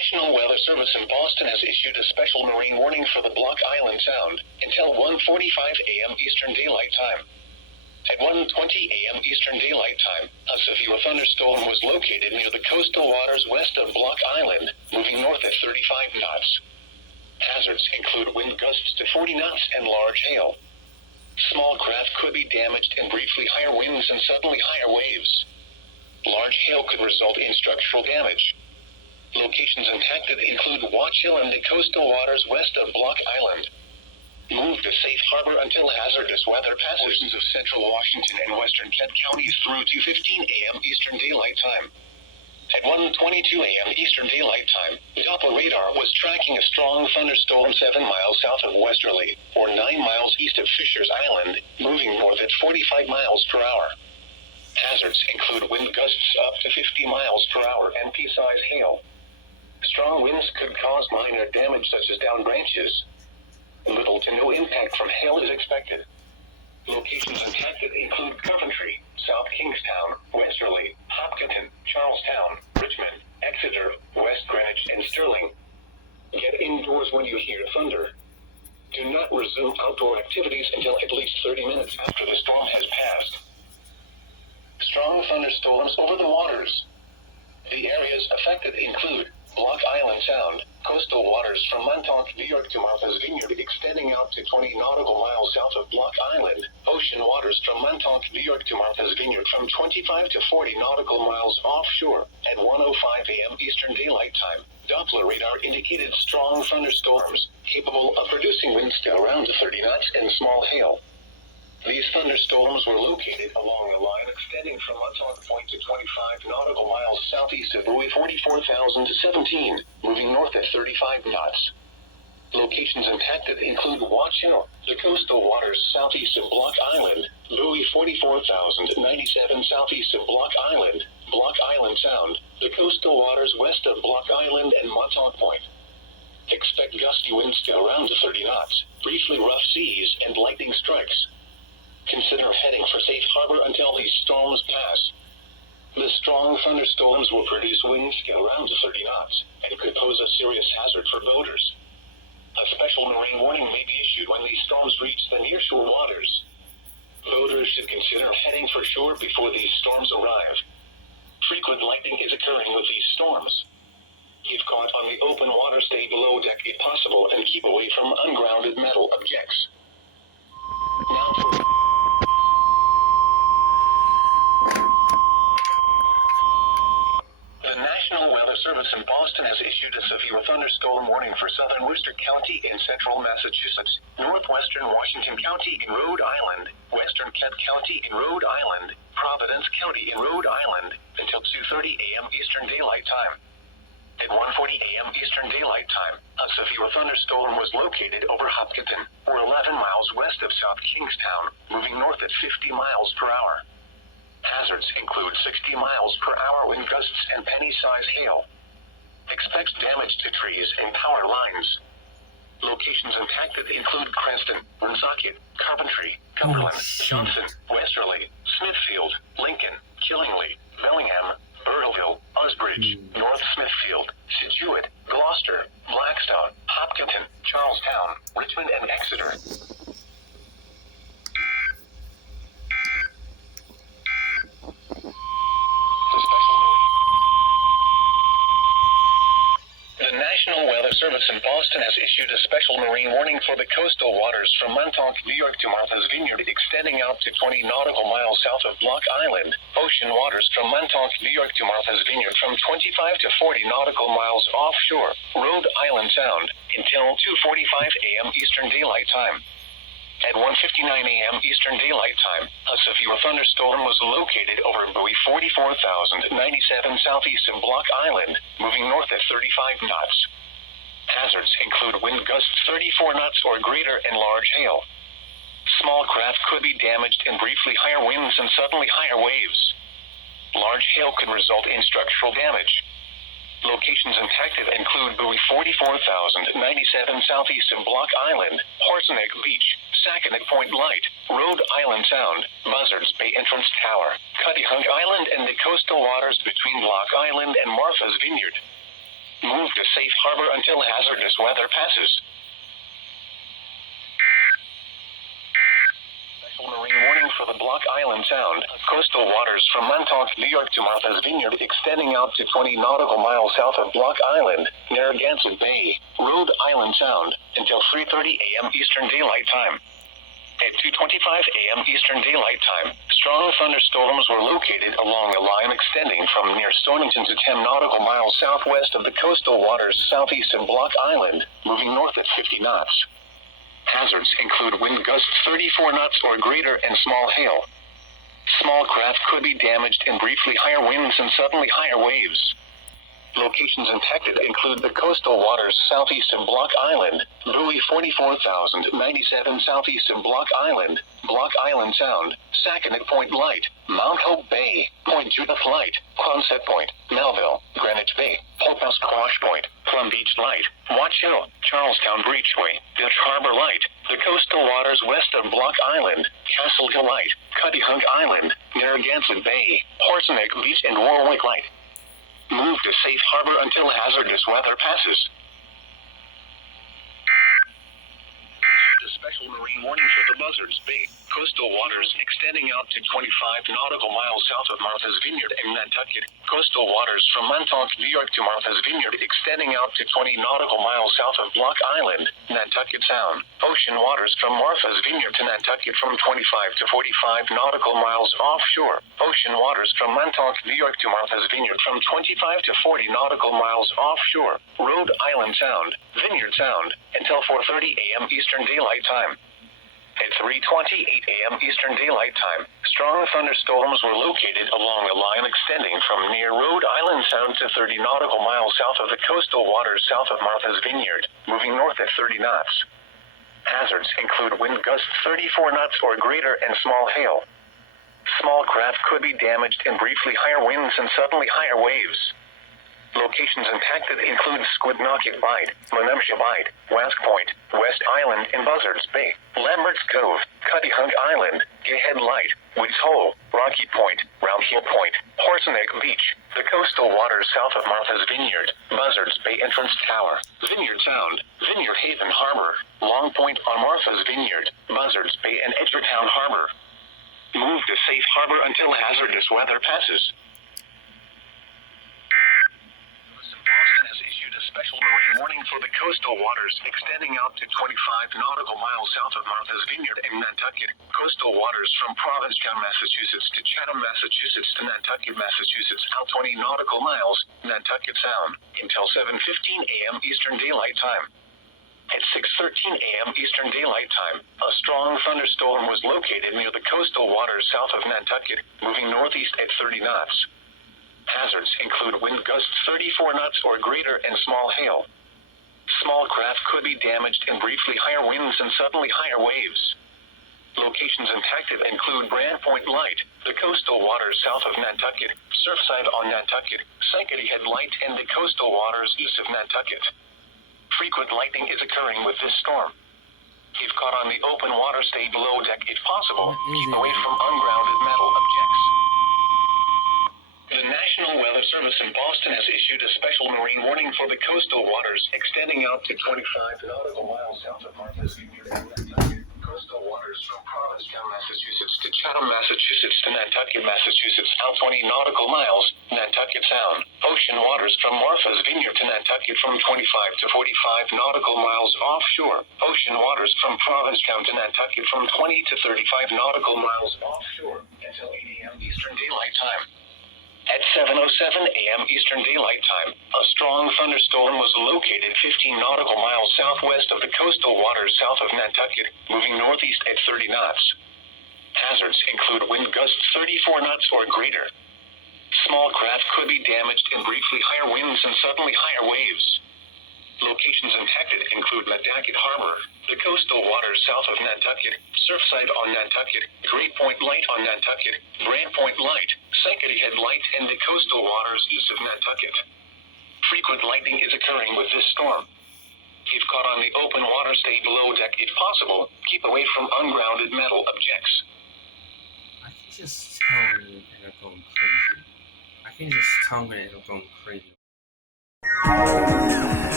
National Weather Service in Boston has issued a special marine warning for the Block Island Sound until 1:45 a.m. Eastern Daylight Time. At 1:20 a.m. Eastern Daylight Time, a severe thunderstorm was located near the coastal waters west of Block Island, moving north at 35 knots. Hazards include wind gusts to 40 knots and large hail. Small craft could be damaged and briefly higher winds and suddenly higher waves. Large hail could result in structural damage. Locations impacted include Watch Hill and the coastal waters west of Block Island. Move to safe harbor until hazardous weather passes portions of central Washington and western Kent counties through 2:15 a.m. Eastern Daylight Time. At 1:22 a.m. Eastern Daylight Time, Doppler radar was tracking a strong thunderstorm 7 miles south of Westerly, or 9 miles east of Fisher's Island, moving north at 45 miles per hour. Hazards include wind gusts up to 50 miles per hour and pea-sized hail. Strong winds could cause minor damage such as downed branches. Little to no impact from hail is expected. Locations impacted include Coventry, South Kingstown, Westerly, Hopkinton, Charlestown, Richmond, Exeter, West Greenwich, and Sterling. Get indoors when you hear thunder. Do not resume outdoor activities until at least 30 minutes after the storm has passed. Strong thunderstorms over the waters. The areas affected include Block Island Sound, coastal waters from Montauk, New York to Martha's Vineyard extending out to 20 nautical miles south of Block Island, ocean waters from Montauk, New York to Martha's Vineyard from 25 to 40 nautical miles offshore. At 1:05 a.m. Eastern Daylight Time, Doppler radar indicated strong thunderstorms, capable of producing winds to around 30 knots and small hail. These thunderstorms were located along a line extending from Montauk Point to 25 nautical miles southeast of buoy 44,017, moving north at 35 knots. Locations impacted include Watch Hill, the coastal waters southeast of Block Island, buoy 44,097 southeast of Block Island, Block Island Sound, the coastal waters west of Block Island and Montauk Point. Expect gusty winds to around 30 knots, briefly rough seas, and lightning strikes. Consider heading for safe harbor until these storms pass. The strong thunderstorms will produce winds to around 30 knots and could pose a serious hazard for boaters. A special marine warning may be issued when these storms reach the nearshore waters. Boaters should consider heading for shore before these storms arrive. Frequent lightning is occurring with these storms. If caught on the open water, stay below deck if possible and keep away from ungrounded metal objects. Now for the National Weather Service in Boston has issued a severe thunderstorm warning for southern Worcester County in central Massachusetts, northwestern Washington County in Rhode Island, western Kent County in Rhode Island, Providence County in Rhode Island, until 2:30 a.m. Eastern Daylight Time. At 1:40 a.m. Eastern Daylight Time, a severe thunderstorm was located over Hopkinton, or 11 miles west of South Kingstown, moving north at 50 miles per hour. Hazards include 60 miles per hour wind gusts and penny-sized hail. Expect damage to trees and power lines. Locations impacted include Cranston, Woonsocket, Coventry, Cumberland, Johnson, Westerly, Smithfield, Lincoln, Killingly, Bellingham, Burrillville, Usbridge, North Smithfield, Scituate, Gloucester, Blackstone, Hopkinton, Charlestown, Richmond, and Exeter. The National Weather Service in Boston has issued a special marine warning for the coastal waters from Montauk, New York to Martha's Vineyard extending out to 20 nautical miles south of Block Island, ocean waters from Montauk, New York to Martha's Vineyard from 25 to 40 nautical miles offshore, Rhode Island Sound, until 2:45 a.m. Eastern Daylight Time. At 1:59 a.m. Eastern Daylight Time, a severe thunderstorm was located over buoy 44,097 southeast of Block Island, moving north at 35 knots. Hazards include wind gusts 34 knots or greater and large hail. Small craft could be damaged and briefly higher winds and suddenly higher waves. Large hail could result in structural damage. Locations impacted include buoy 44,097 southeast of Block Island, Horseneck Beach, Sackinac Point Light, Rhode Island Sound, Buzzards Bay Entrance Tower, Cuttyhunk Island, and the coastal waters between Block Island and Martha's Vineyard. Move to safe harbor until hazardous weather passes. Special marine warning for the Block Island Sound. Coastal waters from Montauk, New York to Martha's Vineyard extending out to 20 nautical miles south of Block Island, Narragansett Bay, Rhode Island Sound, until 3:30 a.m. Eastern Daylight Time. At 2:25 a.m. Eastern Daylight Time, strong thunderstorms were located along a line extending from near Stonington to 10 nautical miles southwest of the coastal waters southeast of Block Island, moving north at 50 knots. Hazards include wind gusts 34 knots or greater and small hail. Small craft could be damaged in briefly higher winds and suddenly higher waves. Locations impacted include the coastal waters southeast of Block Island, buoy 44,097 southeast of Block Island Sound, Sackinac Point Light, Mount Hope Bay, Point Judith Light, Quonset Point, Melville, Greenwich Bay, Hope House Quash Point, Plum Beach Light, Watch Hill, Charlestown Breachway, Dutch Harbor Light, the coastal waters west of Block Island, Castle Hill Light, Cuttyhunk Island, Narragansett Bay, Horseneck Beach and Warwick Light. Move to safe harbor until hazardous weather passes. Issued a special marine warning for the Buzzards Bay, coastal waters extending out to 25 nautical miles south of Martha's Vineyard and Nantucket. Coastal waters from Montauk, New York to Martha's Vineyard extending out to 20 nautical miles south of Block Island, Nantucket Sound. Ocean waters from Martha's Vineyard to Nantucket from 25 to 45 nautical miles offshore. Ocean waters from Montauk, New York to Martha's Vineyard from 25 to 40 nautical miles offshore. Rhode Island Sound, Vineyard Sound, until 4:30 a.m. Eastern Daylight Time. At 3:28 a.m. Eastern Daylight Time, strong thunderstorms were located along a line extending from near Rhode Island Sound to 30 nautical miles south of the coastal waters south of Martha's Vineyard, moving north at 30 knots. Hazards include wind gusts 34 knots or greater and small hail. Small craft could be damaged in briefly higher winds and suddenly higher waves. Locations impacted include Squidnocket Bight, Monumsha Bight, Wask Point, West Island in Buzzards Bay, Lambert's Cove, Cuttyhunk Island, Gayhead Light, Woods Hole, Rocky Point, Round Hill Point, Horseneck Beach, the coastal waters south of Martha's Vineyard, Buzzards Bay Entrance Tower, Vineyard Sound, Vineyard Haven Harbor, Long Point on Martha's Vineyard, Buzzards Bay and Edgertown Harbor. Move to safe harbor until hazardous weather passes. Boston has issued a special marine warning for the coastal waters extending out to 25 nautical miles south of Martha's Vineyard and Nantucket. Coastal waters from Provincetown, Massachusetts to Chatham, Massachusetts to Nantucket, Massachusetts out 20 nautical miles, Nantucket Sound, until 7:15 a.m. Eastern Daylight Time. At 6:13 a.m. Eastern Daylight Time, a strong thunderstorm was located near the coastal waters south of Nantucket, moving northeast at 30 knots. Hazards include wind gusts 34 knots or greater and small hail. Small craft could be damaged in briefly higher winds and suddenly higher waves. Locations impacted include Brand Point Light, the coastal waters south of Nantucket, Surfside on Nantucket, Sankaty Head Light, and the coastal waters east of Nantucket. Frequent lightning is occurring with this storm. If caught on the open water, stay below deck if possible. Keep away from ungrounded metal objects. The National Weather Service in Boston has issued a special marine warning for the coastal waters extending out to 25 nautical miles south of Martha's Vineyard and Nantucket. Coastal waters from Provincetown, Massachusetts to Chatham, Massachusetts to Nantucket, Massachusetts out 20 nautical miles, Nantucket Sound. Ocean waters from Martha's Vineyard to Nantucket from 25 to 45 nautical miles offshore. Ocean waters from Provincetown to Nantucket from 20 to 35 nautical miles offshore until 8 a.m. Eastern Daylight Time. At 7:07 a.m. Eastern Daylight Time, a strong thunderstorm was located 15 nautical miles southwest of the coastal waters south of Nantucket, moving northeast at 30 knots. Hazards include wind gusts 34 knots or greater. Small craft could be damaged in briefly higher winds and suddenly higher waves. Locations impacted include Nantucket Harbor, the coastal waters south of Nantucket, Surfside on Nantucket, Great Point Light on Nantucket, Brand Point Light, Sankaty Head Light, and the coastal waters east of Nantucket. Frequent lightning is occurring with this storm. If caught on the open water, stay below deck if possible. Keep away from ungrounded metal objects. I can just tell when they're going crazy. I can just tell when they're going crazy. Bye.